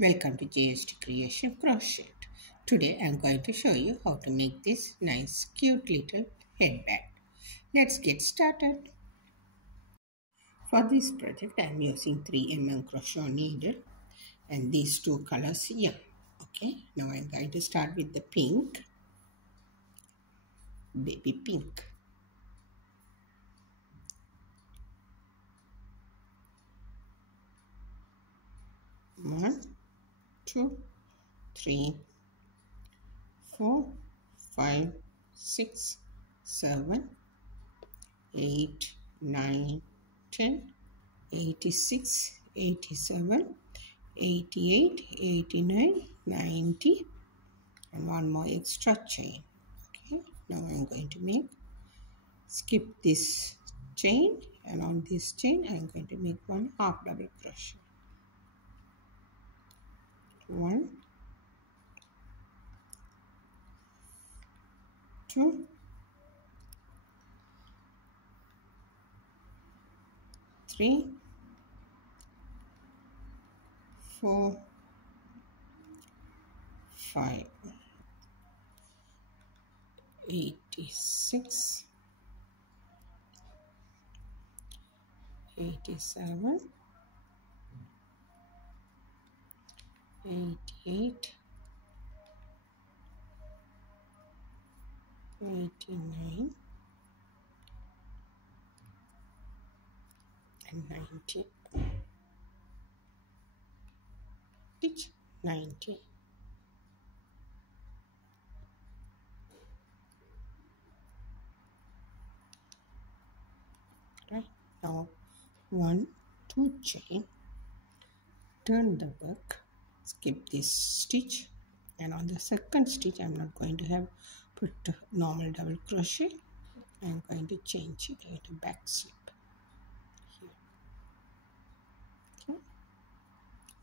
Welcome to JST Creation Crochet. Today I am going to show you how to make this nice cute little headband. Let's get started. For this project I am using 3mm crochet needle and these two colors here. Okay, now I am going to start with the pink, baby pink. One, two, three, 4, 5, 6, 7, 8, 9, 10, 86, 87, 88, 89, 90 and one more extra chain. Okay, now I'm going to skip this chain, and on this chain I'm going to make one half double crochet. 1, 2, 3, 4, 5, 86, 87, 88, 89 and 90. Stitch 90. Right, now 1, 2 chain, turn the work, skip this stitch, and on the second stitch I'm not going to have put normal double crochet. I'm going to change it into back slip here. Okay,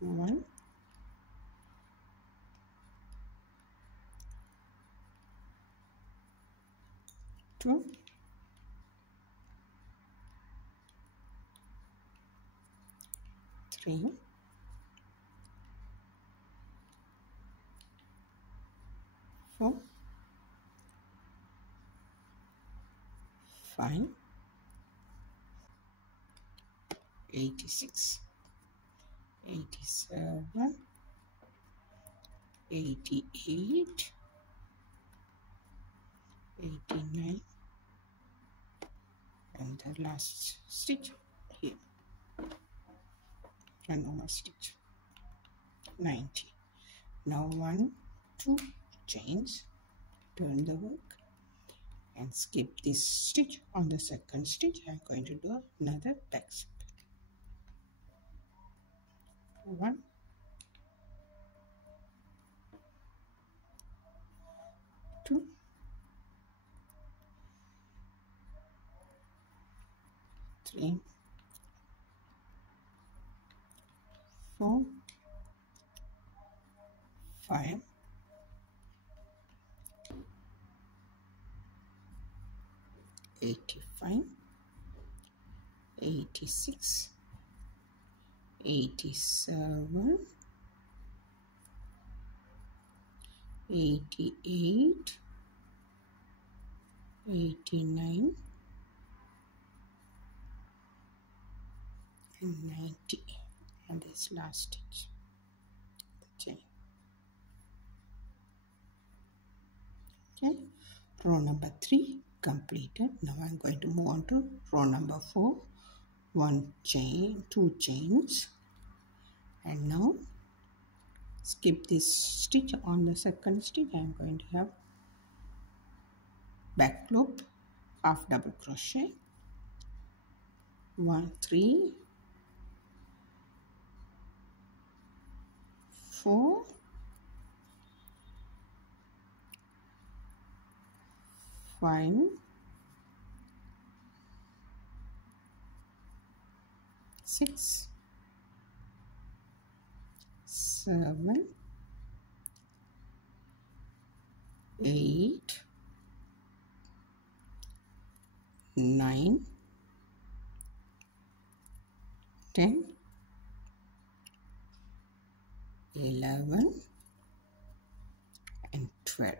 1, 2, 3, 4, 5, 86, 87, 88, 89 and the last stitch here, and one more stitch, 90. Now 1, 2 chains, turn the work and skip this stitch. On the second stitch I'm going to do another back slip. 1, 2, 3, 4, 5, 85, 86, 87, 88, 89 and 90, and this last stitch, the chain. Okay, row number 3 completed. Now I'm going to move on to row number 4. 1 chain, 2 chains, and now skip this stitch. On the second stitch I'm going to have back loop, half double crochet, 1, 3, 4, 5, 6, 7, 8, 9, 10, 11 and 12.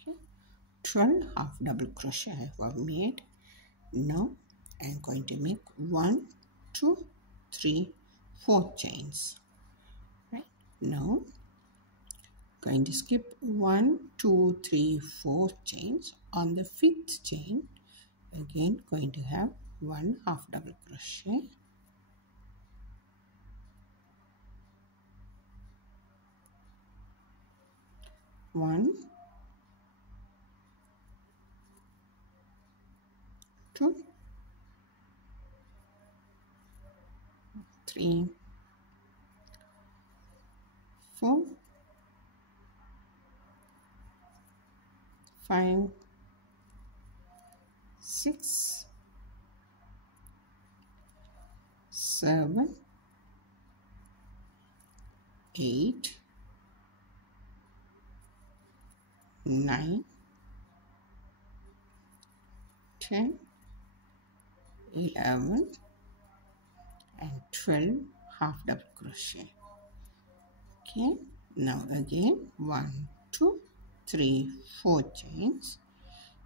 Okay, 12 half double crochet I have made. Now I am going to make 1, 2, 3, 4 chains. Right now, going to skip 1, 2, 3, 4 chains. On the 5th chain, again going to have 1 half double crochet, 1, 2, 3, 4, 5, 6, 7, 8, 9, 10, 11 and 12 half double crochet. Okay, now again 1, 2, 3, 4 chains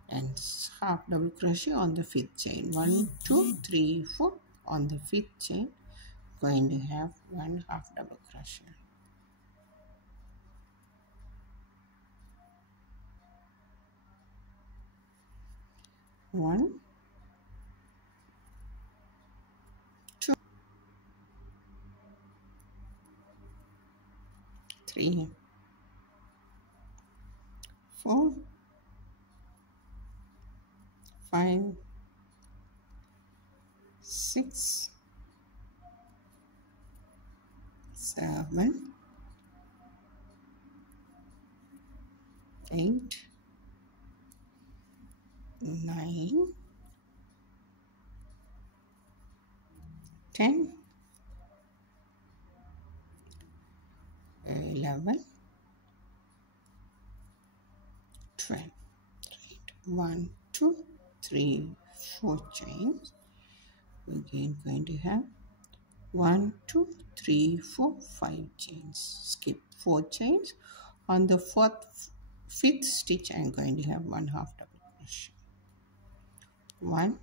and half double crochet on the 5th chain. 1, 2, 3, 4 on the 5th chain, going to have 1 half double crochet. 1, 2, 3, 4, 5, 6, 7, 8, 9, 10, 11, 12. Right. 1, 2, 3, 4 chains. Again going to have 1, 2, 3, 4, 5 chains. Skip 4 chains. On the 5th stitch I am going to have 1 half double crochet. 1,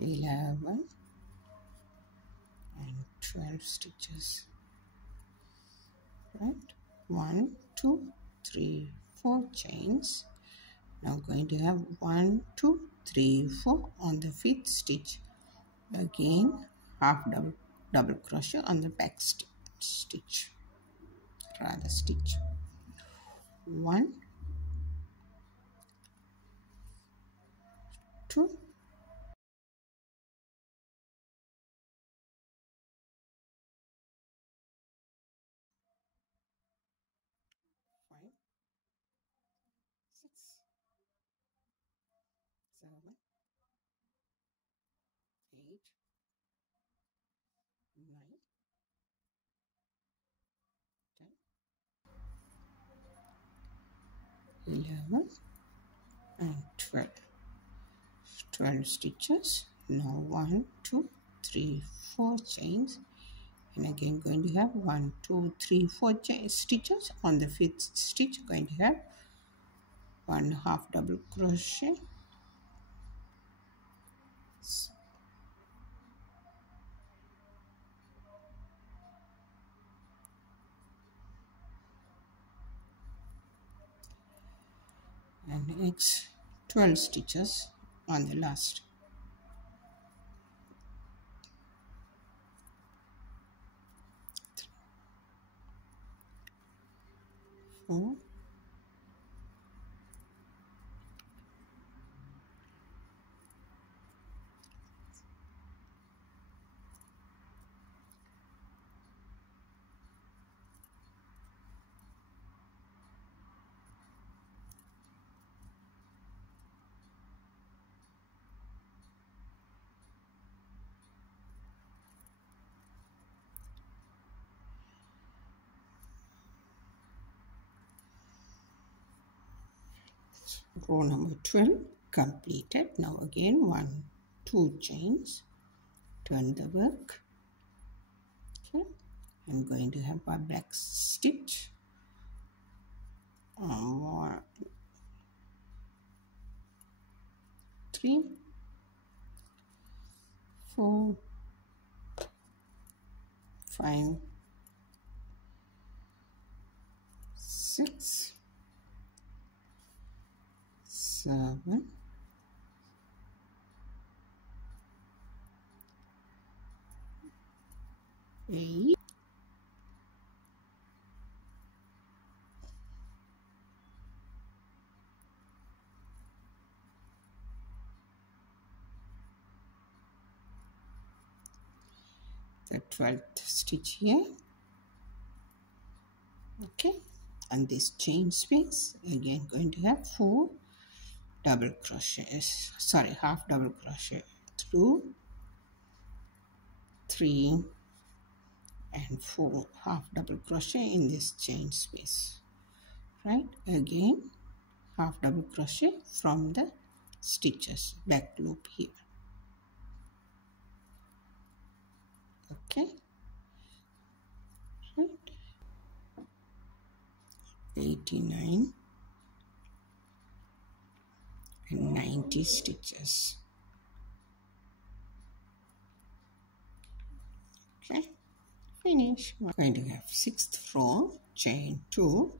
11 and 12 stitches. Right, 1, 2, 3, 4 chains. Now going to have 1, 2, 3, 4 on the 5th stitch. Again half double crochet on the back stitch. 1, 2, 5, 6, 7, 8, 9, 10, 11 and 12. 12 stitches. Now 1, 2, 3, 4 chains, and again going to have 1, 2, 3, 4 stitches. On the 5th stitch going to have 1 half double crochet, and next 12 stitches on the last. 4, 5, row number 12 completed. Now again 1 2 chains, turn the work. Okay, I'm going to have a back stitch, 1 3 4 5 6 7 8 the 12th stitch here. Okay, and this chain space again going to have 4 double crochets, sorry, half double crochet through 3 and 4 half double crochet in this chain space, right? Again half double crochet from the stitches back loop here. Okay, right, 89 and 90 stitches. Okay, finish. We're going to have 6th row, chain 2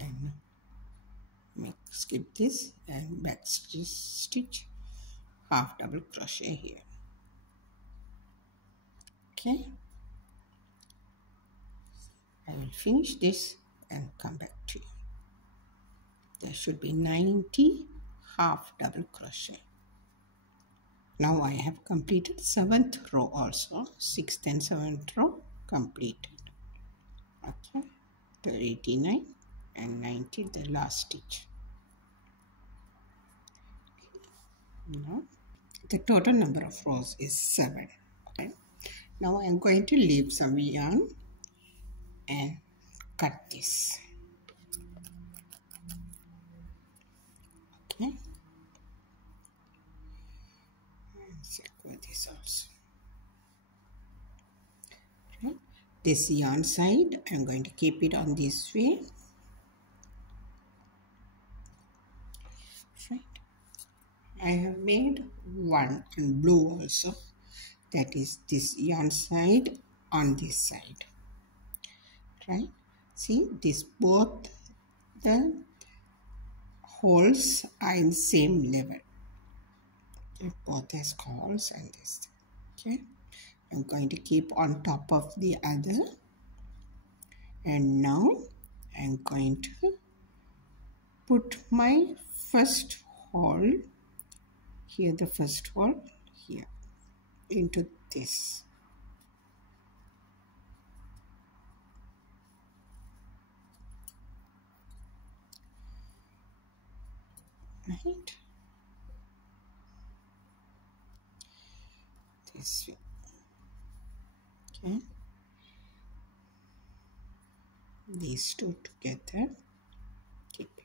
and skip this and back stitch half double crochet here. Okay, I will finish this and come back to you. There should be 90 half double crochet. Now I have completed 7th row also, 6th and 7th row completed. Okay, the 89 and 90 the last stitch. Now the total number of rows is 7. Okay, now I am going to leave some yarn and cut this. Okay, and circle this also. Okay, this yarn side I am going to keep it on this way. Right, I have made one in blue also, that is this yarn side on this side. Right, see this, both the holes are in same level. Okay, both has holes and this. Okay, I'm going to keep on top of the other, and now I'm going to put my first hole here, the first hole here into this. Right, this way. Okay, these two together, keep it.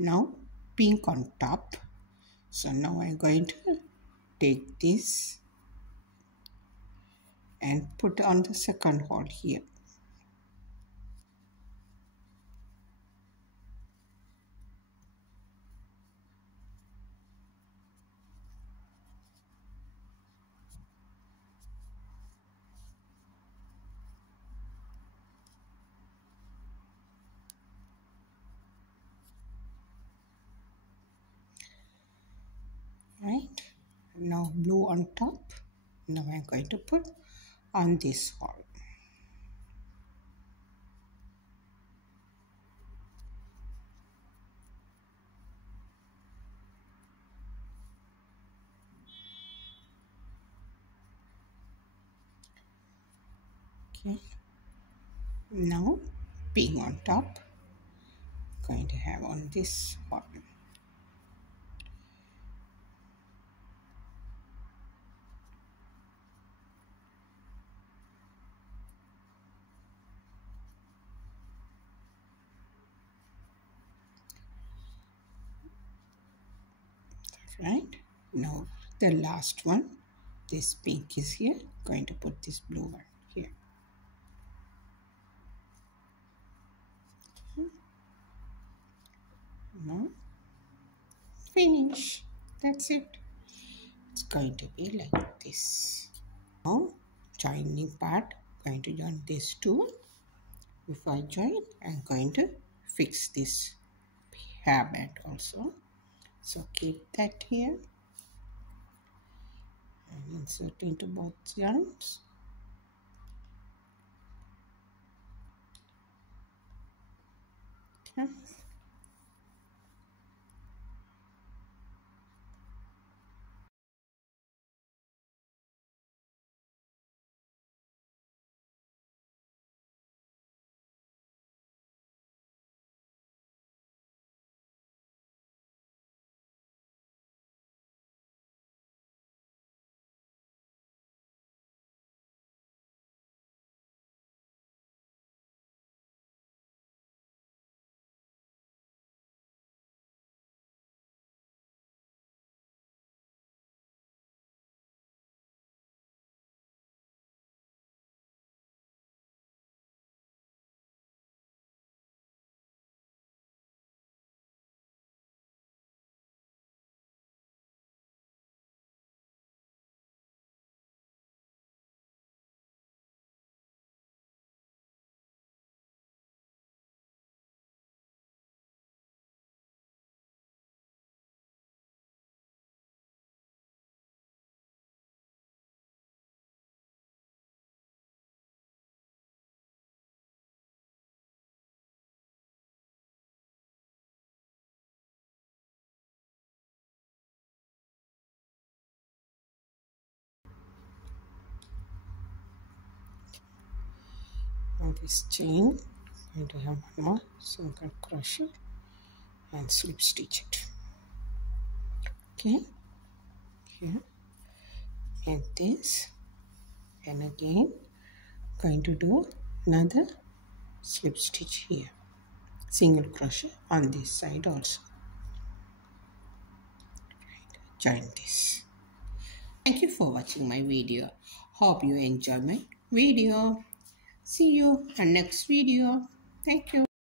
Now pink on top, so now I'm going to take this and put on the second hole here. Right, now blue on top. Now I'm going to put on this hole. Okay, now pink on top, going to have on this hole. right? Now the last one, this pink is here, going to put this blue one here. Now finish. That's it. It's going to be like this. Now joining part, going to join these two. Before I join, I'm going to fix this hairband also. So keep that here and insert into both yarns. Okay. On this chain, I'm going to have one more single crochet and slip stitch it. Okay, here and this, and again going to do another slip stitch here, single crochet on this side also. Join this. Thank you for watching my video. Hope you enjoy my video. See you in next video. Thank you.